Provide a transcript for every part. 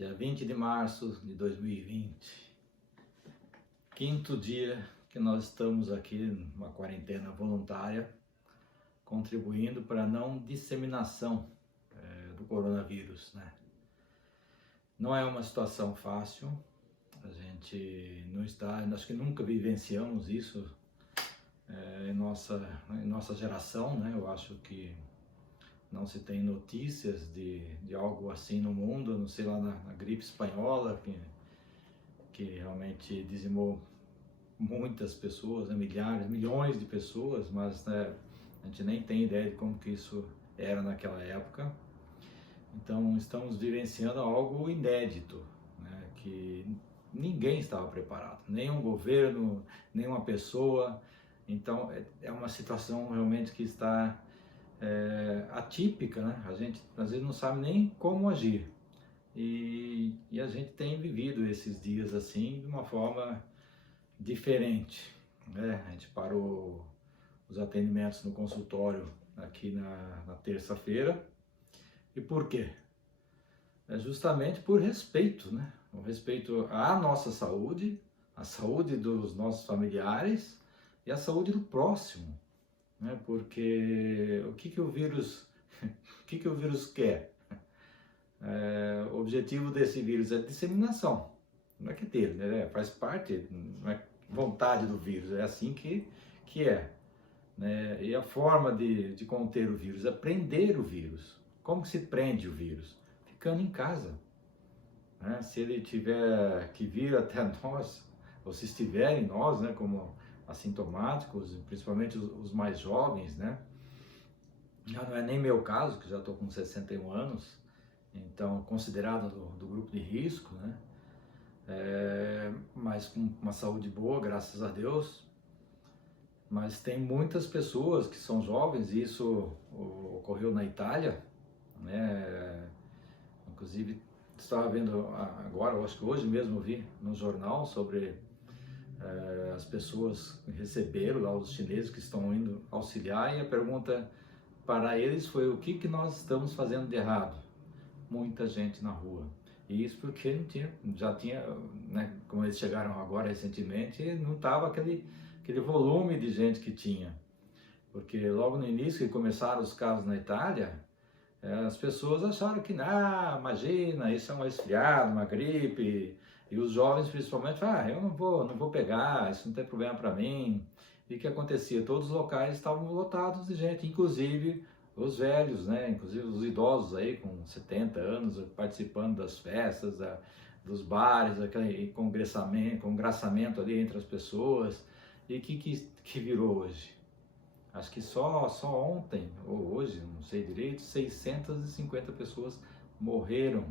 Dia 20 de março de 2020, quinto dia que nós estamos aqui numa quarentena voluntária, contribuindo para a não disseminação do coronavírus, né? Não é uma situação fácil, a gente não está, acho que nunca vivenciamos isso em nossa geração, né? Eu acho que não se tem notícias de algo assim no mundo, a não sei lá na gripe espanhola, que realmente dizimou muitas pessoas, né? Milhares, milhões de pessoas, mas né, a gente nem tem ideia de como que isso era naquela época. Então estamos vivenciando algo inédito, né? Que ninguém estava preparado, nenhum governo, nenhuma pessoa. Então é uma situação realmente que está atípica, né? A gente às vezes não sabe nem como agir e a gente tem vivido esses dias assim de uma forma diferente, né? A gente parou os atendimentos no consultório aqui na terça-feira. E por quê? É justamente por respeito, né? O respeito à nossa saúde, à saúde dos nossos familiares e à saúde do próximo, né? Porque o que o vírus quer? O objetivo desse vírus é a disseminação, não é que dele, né? Faz parte, não é vontade do vírus, é assim que é, né? E a forma de conter o vírus é prender o vírus. Como que se prende o vírus? Ficando em casa, né? Se ele tiver que vir até nós, ou se estiver em nós, né, como assintomáticos, principalmente os mais jovens, né? Já não é nem meu caso, que já estou com 61 anos, então considerado do grupo de risco, né? Mas com uma saúde boa, graças a Deus. Mas tem muitas pessoas que são jovens, e isso ocorreu na Itália, né? Inclusive estava vendo agora, acho que hoje mesmo eu vi no jornal sobre as pessoas que receberam lá, os chineses que estão indo auxiliar, e a pergunta para eles foi: o que nós estamos fazendo de errado? Muita gente na rua. E isso porque não tinha, já tinha, né, como eles chegaram agora recentemente, não estava aquele volume de gente que tinha. Porque logo no início que começaram os casos na Itália, as pessoas acharam que, imagina, isso é um resfriado, uma gripe, e os jovens principalmente, eu não vou pegar, isso não tem problema para mim. E o que acontecia? Todos os locais estavam lotados de gente, inclusive os velhos, né? Inclusive os idosos aí com 70 anos participando das festas, dos bares, aquele congraçamento ali entre as pessoas. E o que virou hoje? Acho que só ontem, ou hoje, não sei direito, 650 pessoas morreram.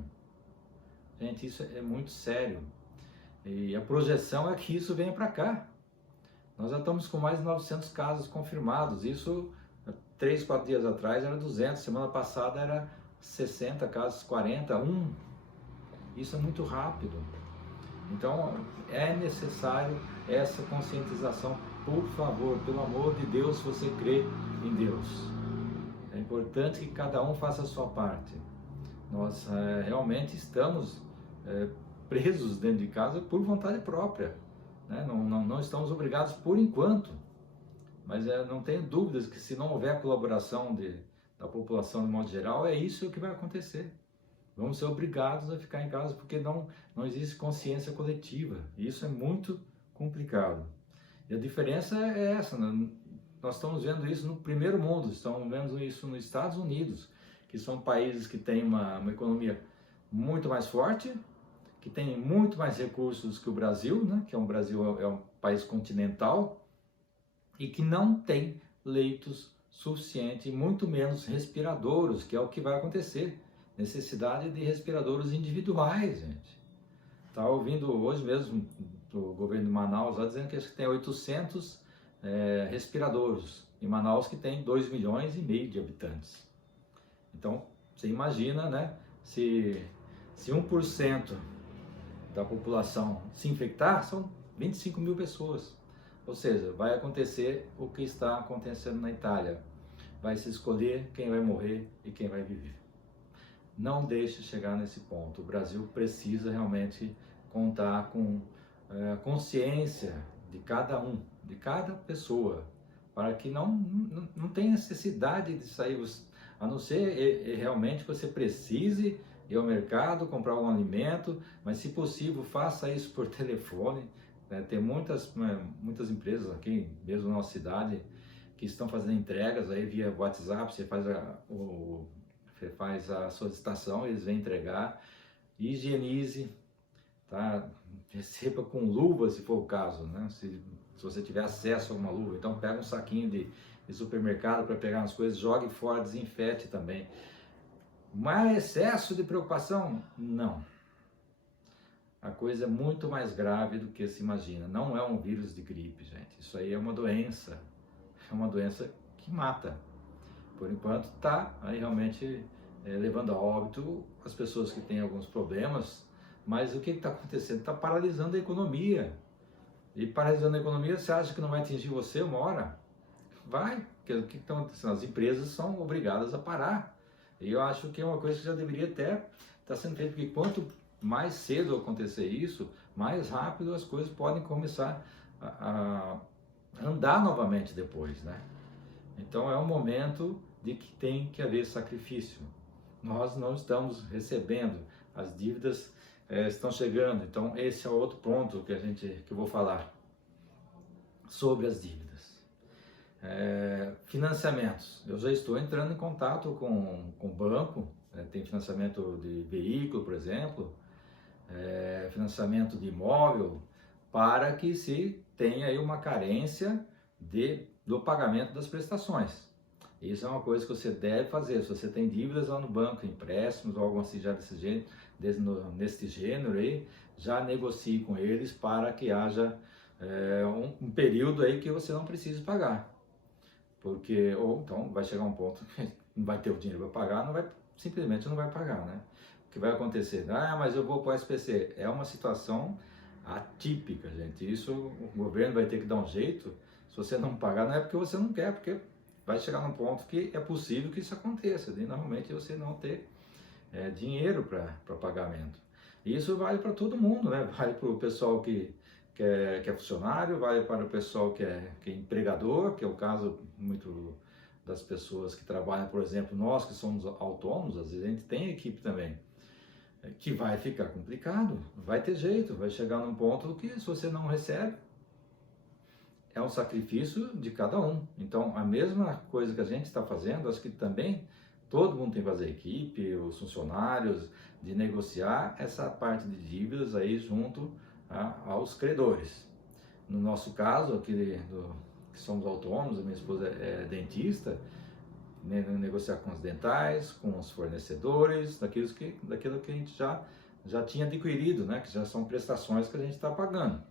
Gente, isso é muito sério. E a projeção é que isso venha para cá. Nós já estamos com mais de 900 casos confirmados. Isso, 3, 4 dias atrás, era 200. Semana passada era 60 casos, 40, 1. Isso é muito rápido. Então, é necessário essa conscientização. Por favor, pelo amor de Deus, se você crê em Deus. É importante que cada um faça a sua parte. Nós realmente estamos presos dentro de casa por vontade própria, né? Não estamos obrigados por enquanto, mas não tenho dúvidas que se não houver colaboração da população de modo geral, é isso que vai acontecer. Vamos ser obrigados a ficar em casa porque não existe consciência coletiva, e isso é muito complicado. E a diferença é essa, né? Nós estamos vendo isso no primeiro mundo, estamos vendo isso nos Estados Unidos, que são países que têm uma economia muito mais forte, que tem muito mais recursos que o Brasil, né? Que o Brasil é um país continental e que não tem leitos suficientes, muito menos respiradouros, que é o que vai acontecer. Necessidade de respiradores individuais, gente. Estava ouvindo hoje mesmo do governo de Manaus lá dizendo que acho que tem 800 respiradores em Manaus, que tem 2,5 milhões de habitantes. Então, você imagina, né, se 1% da população se infectar, são 25 mil pessoas. Ou seja, vai acontecer o que está acontecendo na Itália. Vai se escolher quem vai morrer e quem vai viver. não deixe chegar nesse ponto. O Brasil precisa realmente contar com consciência de cada um, de cada pessoa, para que não tenha necessidade de sair, a não ser realmente você precise ir ao mercado comprar um alimento, mas se possível faça isso por telefone. Tem muitas empresas aqui, mesmo na nossa cidade, que estão fazendo entregas aí via WhatsApp, você faz a solicitação, eles vêm entregar. Higienize, tá? Receba com luva, se for o caso, né? Se você tiver acesso a uma luva, então pega um saquinho de supermercado para pegar as coisas, jogue fora, desinfete também. Mas excesso de preocupação? Não. A coisa é muito mais grave do que se imagina. Não é um vírus de gripe, gente. Isso aí é uma doença que mata. Por enquanto está aí realmente levando a óbito as pessoas que têm alguns problemas, mas o que está acontecendo? Está paralisando a economia. E paralisando a economia, você acha que não vai atingir você uma hora? Vai, porque o que está acontecendo? As empresas são obrigadas a parar. E eu acho que é uma coisa que já deveria até estar sendo feita, porque quanto mais cedo acontecer isso, mais rápido as coisas podem começar a andar novamente depois, né? Então é um momento de que tem que haver sacrifício. Nós não estamos recebendo, as dívidas estão chegando. Então esse é outro ponto que eu vou falar sobre as dívidas. Financiamentos. Eu já estou entrando em contato com o banco, tem financiamento de veículo, por exemplo, financiamento de imóvel, para que se tenha aí uma carência do pagamento das prestações. Isso é uma coisa que você deve fazer. Se você tem dívidas lá no banco, empréstimos ou algo assim já nesse gênero aí, já negocie com eles para que haja um período aí que você não precise pagar. Porque, ou então vai chegar um ponto que não vai ter o dinheiro para pagar, simplesmente não vai pagar, né? O que vai acontecer? Mas eu vou para o SPC. É uma situação atípica, gente. Isso o governo vai ter que dar um jeito. Se você não pagar, não é porque você não quer, porque vai chegar num ponto que é possível que isso aconteça, de normalmente você não ter dinheiro para pagamento. E isso vale para todo mundo, né? Vale para o pessoal que é funcionário, vale para o pessoal que é empregador, que é o caso muito das pessoas que trabalham, por exemplo, nós que somos autônomos, às vezes a gente tem equipe também, que vai ficar complicado, vai ter jeito, vai chegar num ponto que se você não recebe, é um sacrifício de cada um. Então, a mesma coisa que a gente está fazendo, acho que também todo mundo tem que fazer, a equipe, os funcionários, de negociar essa parte de dívidas aí junto aos credores. No nosso caso, aqui que somos autônomos, a minha esposa é dentista, negociar com os dentais, com os fornecedores, daquilo que a gente já tinha adquirido, né, que já são prestações que a gente está pagando,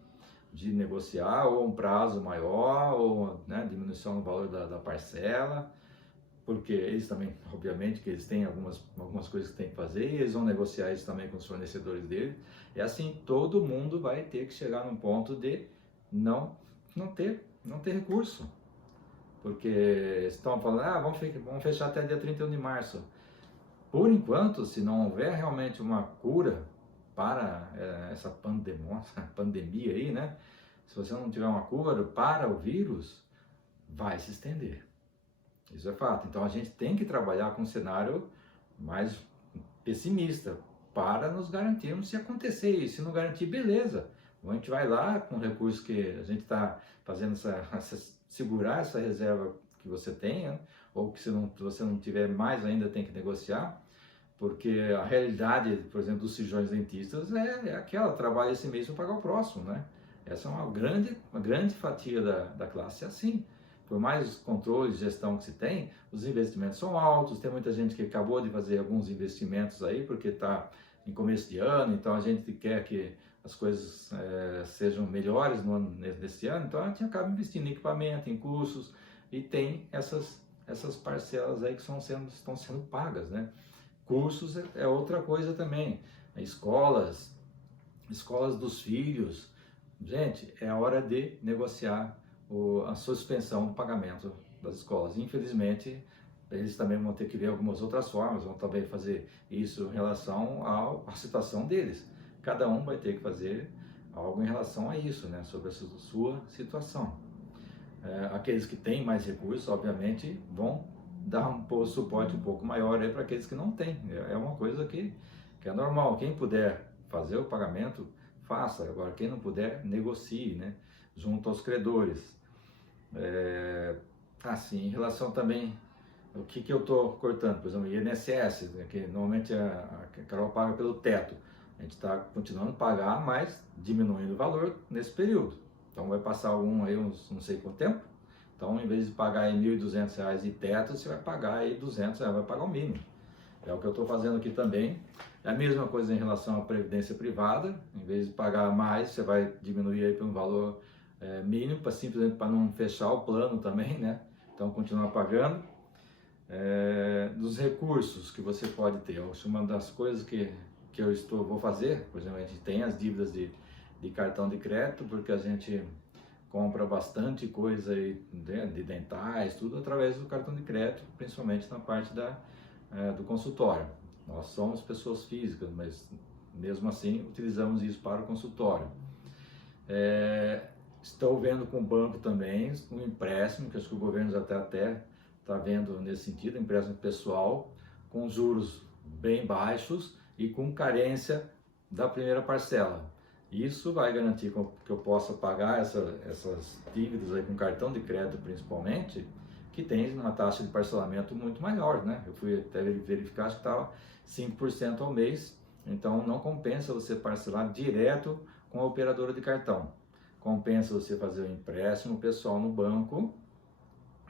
de negociar ou um prazo maior, ou diminuição no valor da parcela, porque eles também, obviamente, que eles têm algumas coisas que tem que fazer, e eles vão negociar isso também com os fornecedores deles. E assim, todo mundo vai ter que chegar num ponto de não ter recurso. Porque estão falando, vamos fechar até dia 31 de março. Por enquanto, se não houver realmente uma cura para essa pandemia aí, né? Se você não tiver uma cura para o vírus, vai se estender. Isso é fato. Então a gente tem que trabalhar com um cenário mais pessimista para nos garantirmos se acontecer isso. Se não garantir, beleza. A gente vai lá com o recurso que a gente está fazendo, segurar essa reserva que você tenha, ou que se você não tiver mais ainda tem que negociar, porque a realidade, por exemplo, dos cirurgiões dentistas é aquela, trabalha esse mês para pagar o próximo, né? Essa é uma grande fatia da classe, é assim. Por mais controle e gestão que se tem, os investimentos são altos, tem muita gente que acabou de fazer alguns investimentos aí, porque está em começo de ano, então a gente quer que as coisas sejam melhores nesse ano, então a gente acaba investindo em equipamento, em cursos, e tem essas parcelas aí que estão sendo pagas, né? Cursos é outra coisa também, escolas dos filhos. Gente, é hora de negociar a suspensão do pagamento das escolas. Infelizmente, eles também vão ter que ver algumas outras formas, vão também fazer isso em relação à situação deles. Cada um vai ter que fazer algo em relação a isso, né, sobre a sua situação. Aqueles que têm mais recursos, obviamente, vão dar um suporte um pouco maior para aqueles que não têm. É uma coisa que é normal. Quem puder fazer o pagamento, faça. Agora, quem não puder, negocie, né, junto aos credores. Assim, em relação também, o que eu estou cortando, por exemplo, INSS, né, que normalmente a Carol paga pelo teto. A gente está continuando a pagar, mas diminuindo o valor nesse período. Então vai passar uns não sei quanto tempo. Então, em vez de pagar aí R$1.200 de teto, você vai pagar aí R$200, vai pagar o mínimo. É o que eu estou fazendo aqui também. É a mesma coisa em relação à previdência privada. Em vez de pagar mais, você vai diminuir aí para um valor mínimo, simplesmente para não fechar o plano também, né? Então, continuar pagando. Dos recursos que você pode ter. Uma das coisas que vou fazer, por exemplo, a gente tem as dívidas de cartão de crédito, porque a gente compra bastante coisa aí, de dentais, tudo através do cartão de crédito, principalmente na parte do consultório. Nós somos pessoas físicas, mas mesmo assim utilizamos isso para o consultório. Estou vendo com o banco também um empréstimo, que acho que o governo até está vendo nesse sentido, empréstimo pessoal, com juros bem baixos e com carência da primeira parcela. Isso vai garantir que eu possa pagar essas dívidas aí com cartão de crédito, principalmente, que tem uma taxa de parcelamento muito maior, né? Eu fui até verificar, acho que estava 5% ao mês, então não compensa você parcelar direto com a operadora de cartão. Compensa você fazer um empréstimo pessoal no banco,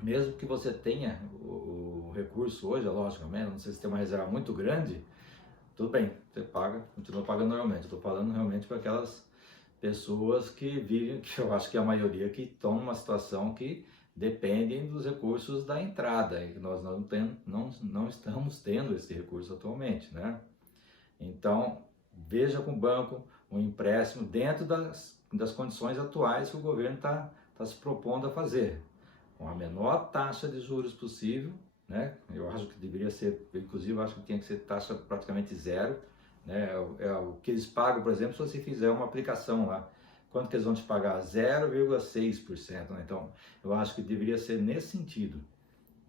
mesmo que você tenha o recurso hoje, logicamente, não sei se tem uma reserva muito grande, tudo bem, você paga, continua pagando normalmente. Estou falando realmente para aquelas pessoas que vivem, que eu acho que é a maioria, que estão numa situação que dependem dos recursos da entrada, e que nós não estamos tendo esse recurso atualmente, né? Então, veja com o banco um empréstimo dentro das condições atuais que o governo está se propondo a fazer, com a menor taxa de juros possível, né? Eu acho que deveria ser, inclusive eu acho que tinha que ser taxa praticamente zero, né? O que eles pagam, por exemplo, se você fizer uma aplicação lá, quanto que eles vão te pagar? 0,6%, né? Então, eu acho que deveria ser nesse sentido.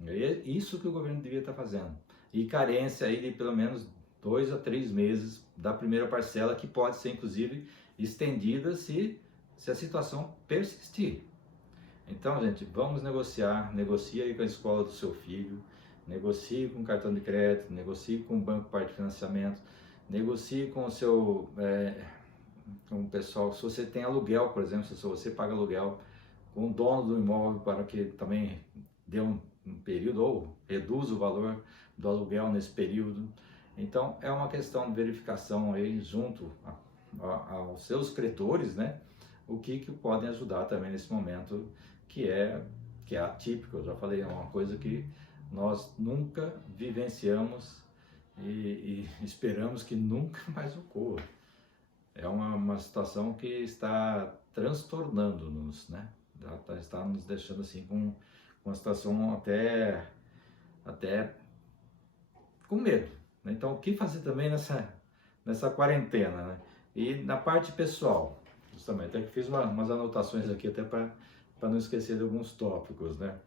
É isso que o governo deveria estar fazendo. E carência aí de pelo menos 2 a 3 meses da primeira parcela, que pode ser inclusive estendida se a situação persistir. Então, gente, vamos negociar, negocie aí com a escola do seu filho, negocie com o cartão de crédito, negocie com o banco parte de financiamento, negocie com o seu, com o pessoal, se você tem aluguel, por exemplo, se você paga aluguel, com o dono do imóvel para que também dê um período ou reduza o valor do aluguel nesse período. Então, é uma questão de verificação aí junto aos seus credores, né? O que podem ajudar também nesse momento que é atípico. Eu já falei, é uma coisa que nós nunca vivenciamos e esperamos que nunca mais ocorra. É uma situação que está transtornando-nos, né? Está nos deixando assim com uma situação até com medo, né? Então, o que fazer também nessa quarentena, né? E na parte pessoal, justamente, até que fiz umas anotações aqui até para não esquecer de alguns tópicos, né?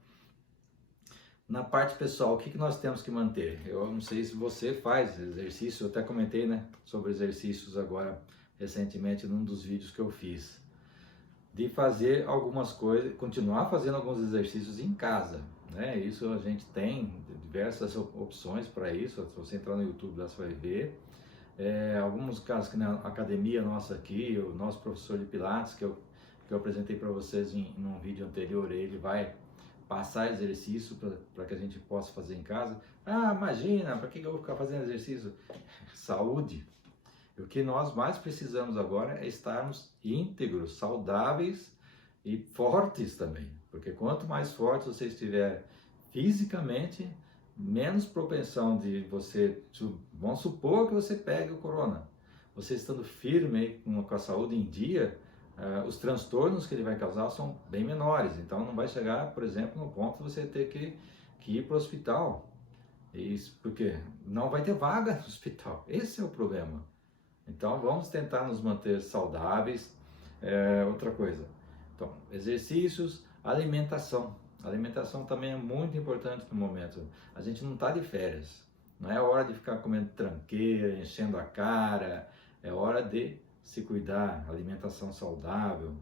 Na parte pessoal, o que nós temos que manter? Eu não sei se você faz exercício, eu até comentei, né, sobre exercícios agora recentemente num dos vídeos que eu fiz, de fazer algumas coisas, continuar fazendo alguns exercícios em casa, né? Isso a gente tem diversas opções para isso. Se você entrar no YouTube, você vai ver. Alguns casos que na academia nossa aqui, o nosso professor de Pilates, que eu apresentei para vocês em um vídeo anterior, ele vai passar exercício para que a gente possa fazer em casa. Ah, imagina, para que eu vou ficar fazendo exercício? Saúde. O que nós mais precisamos agora é estarmos íntegros, saudáveis e fortes também. Porque quanto mais forte você estiver fisicamente, menos propensão de você, vamos supor que você pegue o corona. Você estando firme com a saúde em dia, os transtornos que ele vai causar são bem menores. Então não vai chegar, por exemplo, no ponto de você ter que ir para o hospital. Isso porque não vai ter vaga no hospital. Esse é o problema. Então vamos tentar nos manter saudáveis. Outra coisa, então, exercícios, alimentação. A alimentação também é muito importante no momento. A gente não está de férias. Não é hora de ficar comendo tranqueira, enchendo a cara. É hora de se cuidar. Alimentação saudável.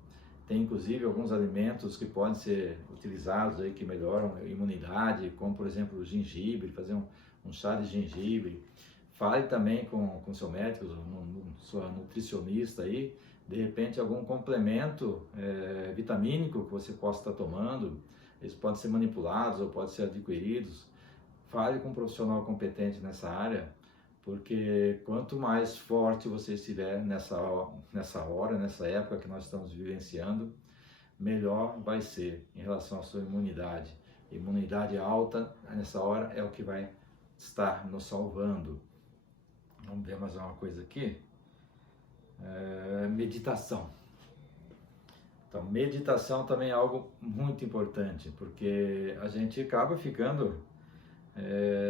Tem inclusive alguns alimentos que podem ser utilizados aí que melhoram a imunidade, como por exemplo o gengibre, fazer um chá de gengibre. Fale também com seu médico, sua nutricionista aí, de repente algum complemento vitamínico que você possa estar tomando. Eles podem ser manipulados ou podem ser adquiridos. Fale com um profissional competente nessa área, porque quanto mais forte você estiver nessa hora, nessa época que nós estamos vivenciando, melhor vai ser em relação à sua imunidade. Imunidade alta nessa hora é o que vai estar nos salvando. Vamos ver mais uma coisa aqui. Meditação. Então, meditação também é algo muito importante, porque a gente acaba ficando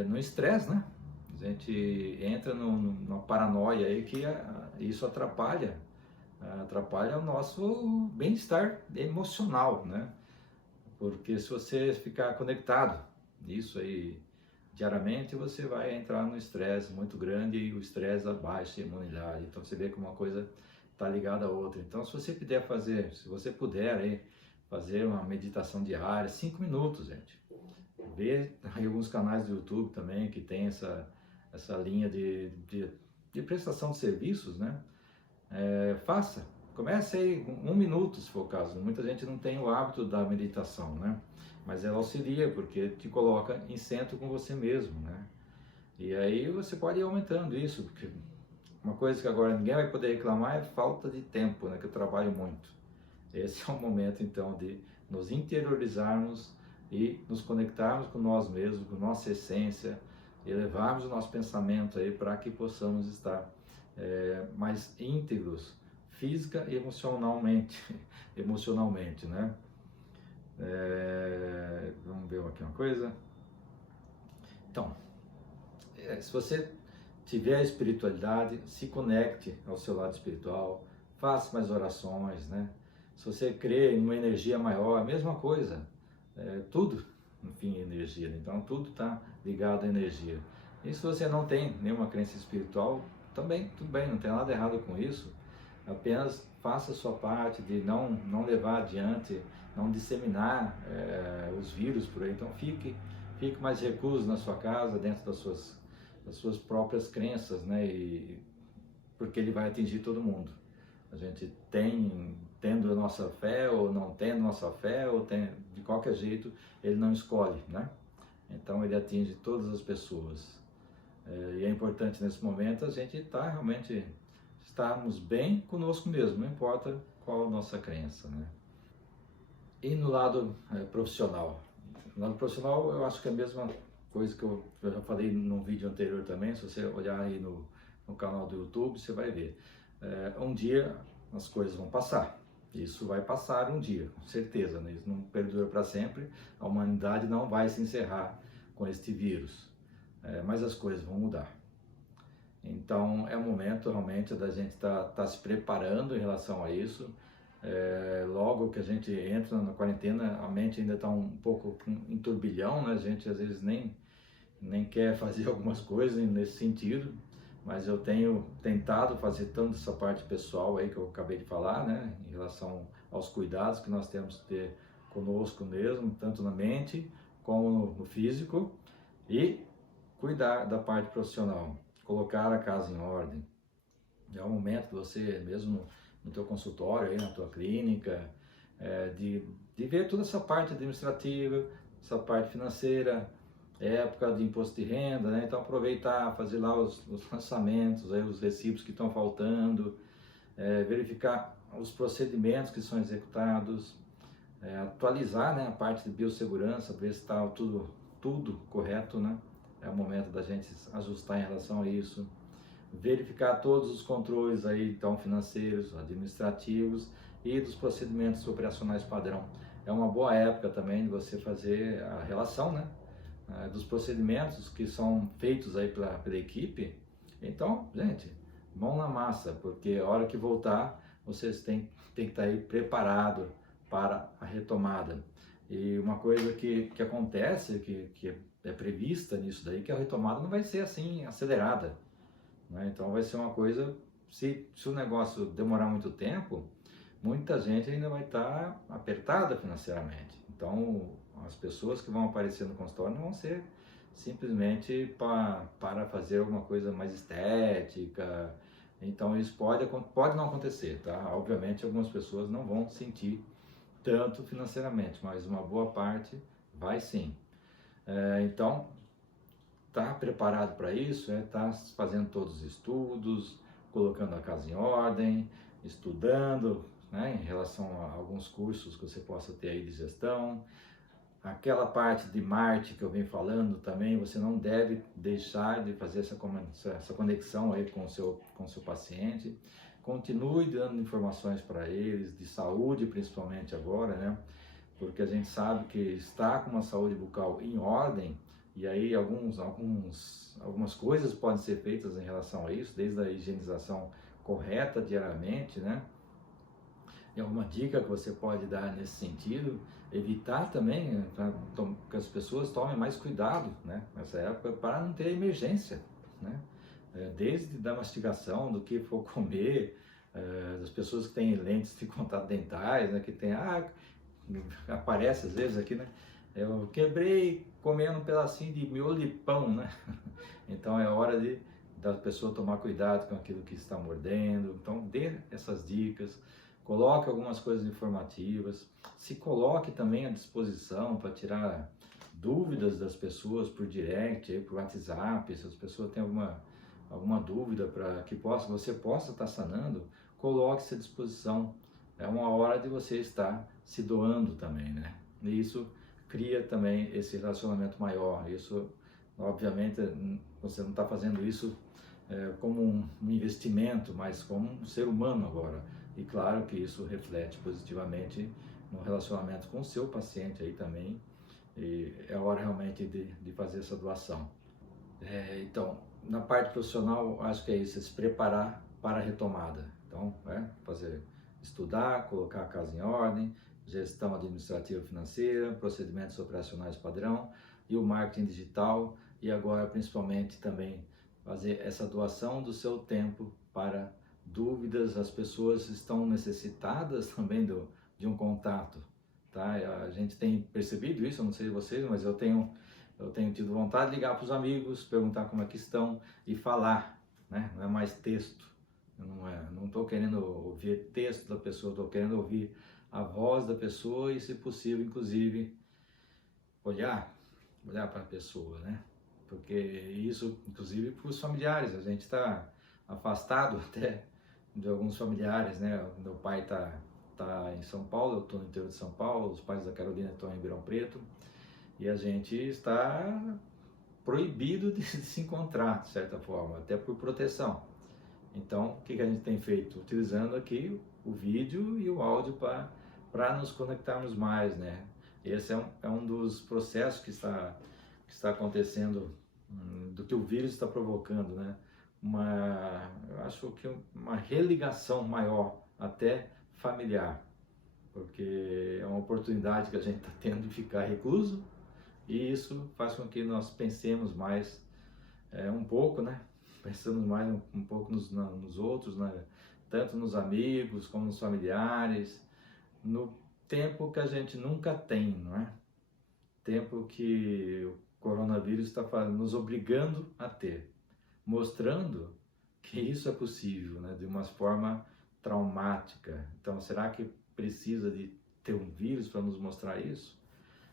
no estresse, né? A gente entra numa paranoia aí que isso atrapalha o nosso bem-estar emocional, né? Porque se você ficar conectado nisso aí diariamente, você vai entrar no estresse muito grande e o estresse abaixa a imunidade. Então você vê que uma coisa está ligada à outra. Então se você puder aí, fazer uma meditação diária, 5 minutos, gente. Vê aí alguns canais do YouTube também que tem essa linha de prestação de serviços, né? Faça, comece aí com 1 minuto se for o caso. Muita gente não tem o hábito da meditação, né? Mas ela auxilia porque te coloca em centro com você mesmo, né? E aí você pode ir aumentando isso, porque uma coisa que agora ninguém vai poder reclamar é falta de tempo, né? Que eu trabalho muito. Esse é o momento então de nos interiorizarmos e nos conectarmos com nós mesmos, com nossa essência, elevarmos o nosso pensamento aí para que possamos estar mais íntegros, física e emocionalmente, né? Vamos ver aqui uma coisa. Então, se você tiver a espiritualidade, se conecte ao seu lado espiritual, faça mais orações, né? Se você crê em uma energia maior, a mesma coisa, tudo, enfim, energia, então tudo está ligado à energia. E se você não tem nenhuma crença espiritual, também, tudo bem, não tem nada errado com isso, apenas faça a sua parte de não levar adiante, não disseminar os vírus por aí, então fique mais recluso na sua casa, dentro das suas próprias crenças, né? Porque ele vai atingir todo mundo. A gente tendo a nossa fé ou não tendo nossa fé, de qualquer jeito, ele não escolhe, né? Então ele atinge todas as pessoas. E é importante nesse momento a gente realmente estarmos bem conosco mesmo, não importa qual a nossa crença, né? E no lado profissional? No lado profissional eu acho que é a mesma coisa que eu já falei num vídeo anterior também. Se você olhar aí no canal do YouTube, você vai ver. Um dia as coisas vão passar. Isso vai passar um dia, com certeza, né? Isso não perdura para sempre. A humanidade não vai se encerrar com este vírus, mas as coisas vão mudar. Então é o momento realmente da gente tá se preparando em relação a isso. Logo que a gente entra na quarentena, a mente ainda está um pouco em turbilhão, né? A gente às vezes nem quer fazer algumas coisas nesse sentido, mas eu tenho tentado fazer tanto essa parte pessoal aí que eu acabei de falar, né? Em relação aos cuidados que nós temos que ter conosco mesmo, tanto na mente como no físico, e cuidar da parte profissional, colocar a casa em ordem. É o momento de você mesmo no teu consultório, aí na tua clínica, de ver toda essa parte administrativa, essa parte financeira, época de imposto de renda, né? Então aproveitar, fazer lá os lançamentos, aí, os recibos que estão faltando, verificar os procedimentos que são executados, atualizar, né, a parte de biossegurança, ver se está tudo correto, né? É o momento da gente ajustar em relação a isso. Verificar todos os controles aí, então, financeiros, administrativos e dos procedimentos operacionais padrão. É uma boa época também de você fazer a relação, né? dos procedimentos que são feitos aí pela equipe. Então, gente, mão na massa, porque a hora que voltar, vocês têm que estar aí preparado para a retomada. E uma coisa que acontece, que é prevista nisso daí, que a retomada não vai ser assim acelerada, né? Então vai ser uma coisa, se o negócio demorar muito tempo, muita gente ainda vai estar apertada financeiramente. Então as pessoas que vão aparecer no consultório não vão ser simplesmente para fazer alguma coisa mais estética. Então isso pode não acontecer, tá? Obviamente algumas pessoas não vão sentir tanto financeiramente, mas uma boa parte vai sim. Então, tá preparado para isso, tá fazendo todos os estudos, colocando a casa em ordem, estudando, né, em relação a alguns cursos que você possa ter aí de gestão. Aquela parte de marketing que eu venho falando também, você não deve deixar de fazer essa conexão aí com o seu paciente. Continue dando informações para eles, de saúde principalmente agora, né? Porque a gente sabe que está com uma saúde bucal em ordem, e aí algumas coisas podem ser feitas em relação a isso, desde a higienização correta diariamente, né? E alguma dica que você pode dar nesse sentido, evitar também que as pessoas tomem mais cuidado, né, nessa época, para não ter emergência, né, desde da mastigação, do que for comer, das pessoas que têm lentes de contato dentais, né, que tem, aparece às vezes aqui, né, eu quebrei comendo um pedacinho de miolo de pão, né, então é hora da pessoa tomar cuidado com aquilo que está mordendo. Então dê essas dicas, coloque algumas coisas informativas, se coloque também à disposição para tirar dúvidas das pessoas por direct, por WhatsApp. Se as pessoas têm alguma dúvida para que você possa estar sanando, coloque-se à disposição. É uma hora de você estar se doando também, né? E isso cria também esse relacionamento maior. Isso, obviamente, você não está fazendo isso como um investimento, mas como um ser humano agora. E claro que isso reflete positivamente no relacionamento com o seu paciente aí também. E é hora realmente de fazer essa doação. Então, na parte profissional, acho que é isso, é se preparar para a retomada. Então, estudar, colocar a casa em ordem, gestão administrativa financeira, procedimentos operacionais padrão e o marketing digital, e agora principalmente também fazer essa doação do seu tempo para dúvidas. As pessoas estão necessitadas também de um contato, tá? A gente tem percebido isso, eu não sei vocês, mas eu tenho tido vontade de ligar para os amigos, perguntar como é que estão e falar, né? Não é mais texto, não estou querendo ouvir texto da pessoa, estou querendo ouvir a voz da pessoa e, se possível, inclusive, olhar para a pessoa, né? Porque isso, inclusive, para os familiares, a gente está afastado até de alguns familiares, né? Meu pai tá em São Paulo, eu estou no interior de São Paulo, os pais da Carolina estão em Ribeirão Preto, e a gente está proibido de se encontrar, de certa forma, até por proteção. Então, o que a gente tem feito? Utilizando aqui o vídeo e o áudio para nos conectarmos mais, né? Esse é um dos processos que está acontecendo, do que o vírus está provocando, né? Eu acho que uma religação maior, até familiar, porque é uma oportunidade que a gente está tendo de ficar recluso, e isso faz com que nós pensemos mais um pouco, né? Pensamos mais um pouco nos outros, né? Tanto nos amigos como nos familiares, no tempo que a gente nunca tem, não é? Tempo que o coronavírus está nos obrigando a ter, mostrando que isso é possível, né? De uma forma traumática. Então, será que precisa de ter um vírus para nos mostrar isso?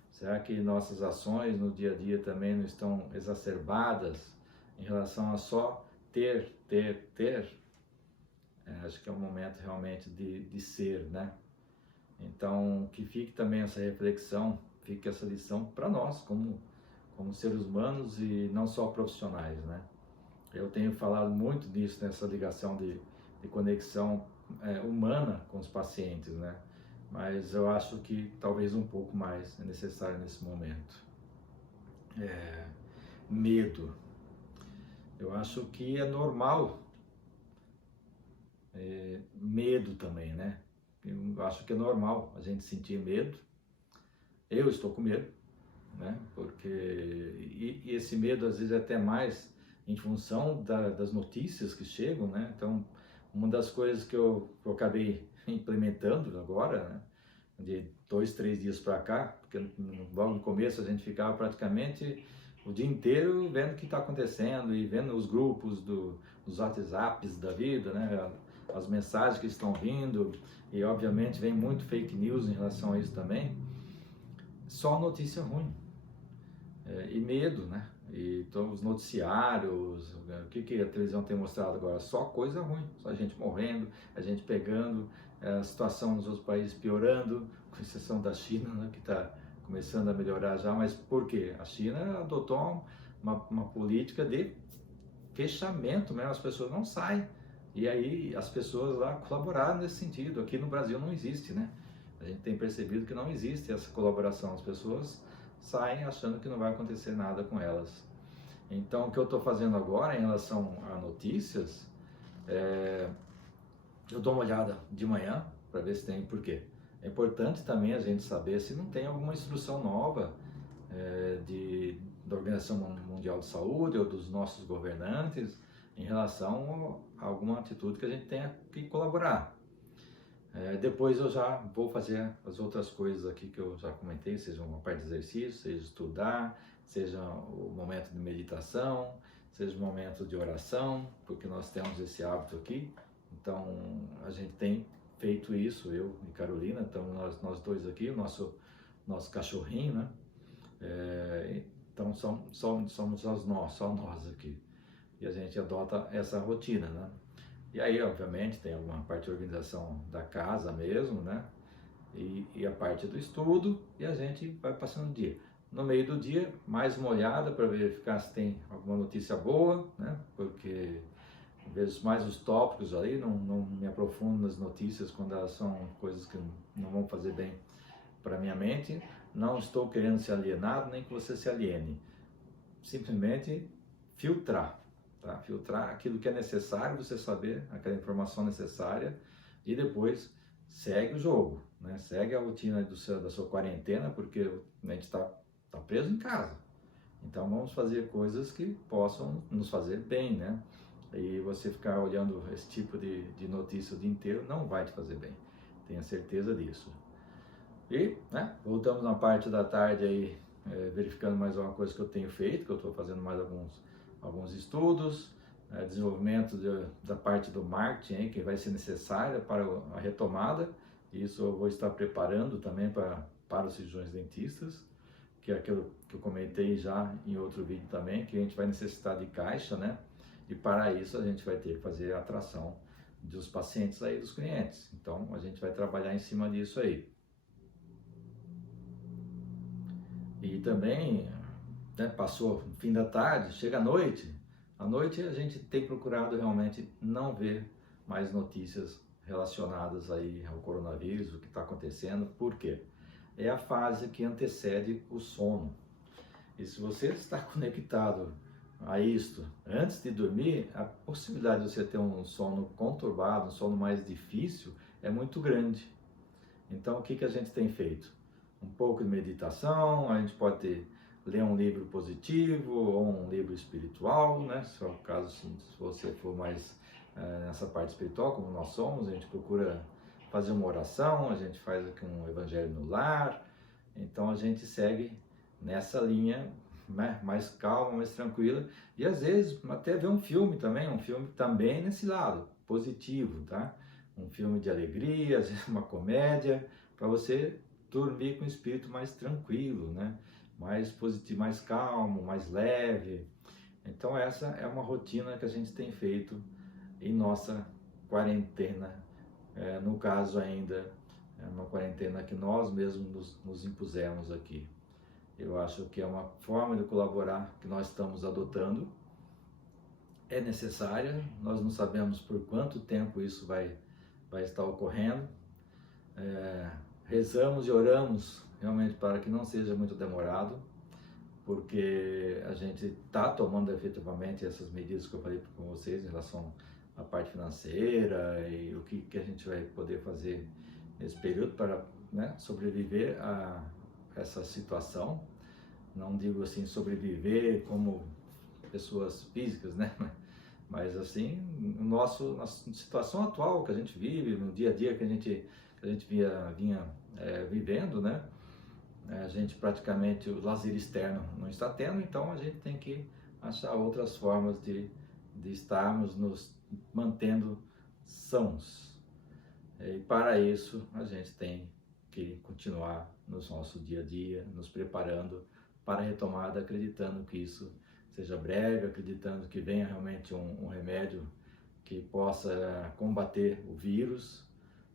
Será que nossas ações no dia a dia também não estão exacerbadas em relação a só ter? Acho que é o momento realmente de ser, né? Então, que fique também essa reflexão, fique essa lição para nós, como seres humanos e não só profissionais, né? Eu tenho falado muito disso, nessa ligação de conexão humana com os pacientes, né? Mas eu acho que talvez um pouco mais é necessário nesse momento. Medo. Eu acho que é normal, medo também, né? Eu acho que é normal a gente sentir medo. Eu estou com medo, né? Porque e esse medo às vezes é até mais em função das notícias que chegam, né? Então, uma das coisas que eu acabei implementando agora, né? De 2, 3 dias para cá, porque logo no começo a gente ficava praticamente o dia inteiro vendo o que está acontecendo e vendo os grupos dos WhatsApps da vida, né? As mensagens que estão vindo, e obviamente vem muito fake news em relação a isso também. Só notícia ruim, e medo, né? E então, os noticiários, o que a televisão tem mostrado agora? Só coisa ruim, só gente morrendo, a gente pegando, a situação nos outros países piorando, com exceção da China, né, que está começando a melhorar já, mas por quê? A China adotou uma política de fechamento mesmo, as pessoas não saem, e aí as pessoas lá colaboraram nesse sentido. Aqui no Brasil não existe, né? A gente tem percebido que não existe essa colaboração, as pessoas saem achando que não vai acontecer nada com elas. Então, o que eu estou fazendo agora em relação a notícias, eu dou uma olhada de manhã para ver se tem, por quê. É importante também a gente saber se não tem alguma instrução nova da Organização Mundial de Saúde ou dos nossos governantes em relação a alguma atitude que a gente tenha que colaborar. Depois eu já vou fazer as outras coisas aqui que eu já comentei, seja uma parte de exercício, seja estudar, seja o momento de meditação, seja o momento de oração, porque nós temos esse hábito aqui. Então a gente tem feito isso, eu e Carolina, então nós dois aqui, o nosso cachorrinho, né? Então somos só nós aqui. E a gente adota essa rotina, né? E aí, obviamente, tem alguma parte de organização da casa mesmo, né? E a parte do estudo, e a gente vai passando o dia. No meio do dia, mais uma olhada para verificar se tem alguma notícia boa, né? Porque vejo mais os tópicos ali, não me aprofundo nas notícias quando elas são coisas que não vão fazer bem para minha mente. Não estou querendo ser alienado, nem que você se aliene. Simplesmente filtrar. Tá? Filtrar aquilo que é necessário você saber, aquela informação necessária, e depois segue o jogo, né? Segue a rotina da sua quarentena, porque a gente está preso em casa. Então vamos fazer coisas que possam nos fazer bem, né? E você ficar olhando esse tipo de notícia o dia inteiro não vai te fazer bem, tenha certeza disso. E, né, voltamos na parte da tarde aí, verificando mais uma coisa que eu tenho feito, que eu estou fazendo mais alguns estudos, desenvolvimento da parte do marketing aí, que vai ser necessária para a retomada. Isso eu vou estar preparando também para os cirurgiões dentistas, que é aquilo que eu comentei já em outro vídeo também, que a gente vai necessitar de caixa, né? E para isso a gente vai ter que fazer a atração dos pacientes aí, dos clientes. Então a gente vai trabalhar em cima disso aí. E também, né, passou o fim da tarde, chega a noite a gente tem procurado realmente não ver mais notícias relacionadas aí ao coronavírus, o que está acontecendo. Por quê? É a fase que antecede o sono. E se você está conectado a isto antes de dormir, a possibilidade de você ter um sono conturbado, um sono mais difícil, é muito grande. Então, o que a gente tem feito? Um pouco de meditação, a gente pode ler um livro positivo ou um livro espiritual, né? Se for o caso, se você for mais nessa parte espiritual, como nós somos, a gente procura fazer uma oração, a gente faz aqui um evangelho no lar. Então a gente segue nessa linha, né, mais calma, mais tranquila, e às vezes até ver um filme também nesse lado positivo, tá? Um filme de alegria, às vezes uma comédia, para você dormir com o espírito mais tranquilo, né? Mais positivo, mais calmo, mais leve. Então essa é uma rotina que a gente tem feito em nossa quarentena, no caso ainda é uma quarentena que nós mesmos nos impusemos aqui. Eu acho que é uma forma de colaborar que nós estamos adotando, é necessária, nós não sabemos por quanto tempo isso vai estar ocorrendo. Rezamos e oramos realmente para que não seja muito demorado, porque a gente está tomando efetivamente essas medidas que eu falei com vocês em relação à parte financeira e o que a gente vai poder fazer nesse período para, né, sobreviver a essa situação. Não digo assim sobreviver como pessoas físicas, né? Mas assim, na situação atual que a gente vive, no dia a dia que a gente vinha vivendo, né? A gente praticamente, o lazer externo não está tendo, então a gente tem que achar outras formas de estarmos nos mantendo sãos. E para isso a gente tem que continuar no nosso dia a dia, nos preparando para a retomada, acreditando que isso seja breve, acreditando que venha realmente um remédio que possa combater o vírus,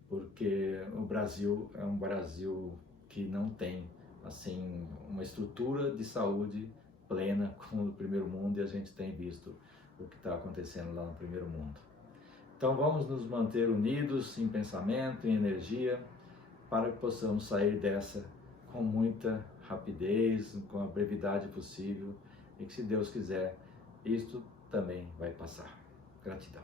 porque o Brasil é um Brasil que não tem assim uma estrutura de saúde plena como no primeiro mundo, e a gente tem visto o que está acontecendo lá no primeiro mundo. Então vamos nos manter unidos em pensamento, em energia, para que possamos sair dessa com muita rapidez, com a brevidade possível, e que, se Deus quiser, isto também vai passar. Gratidão.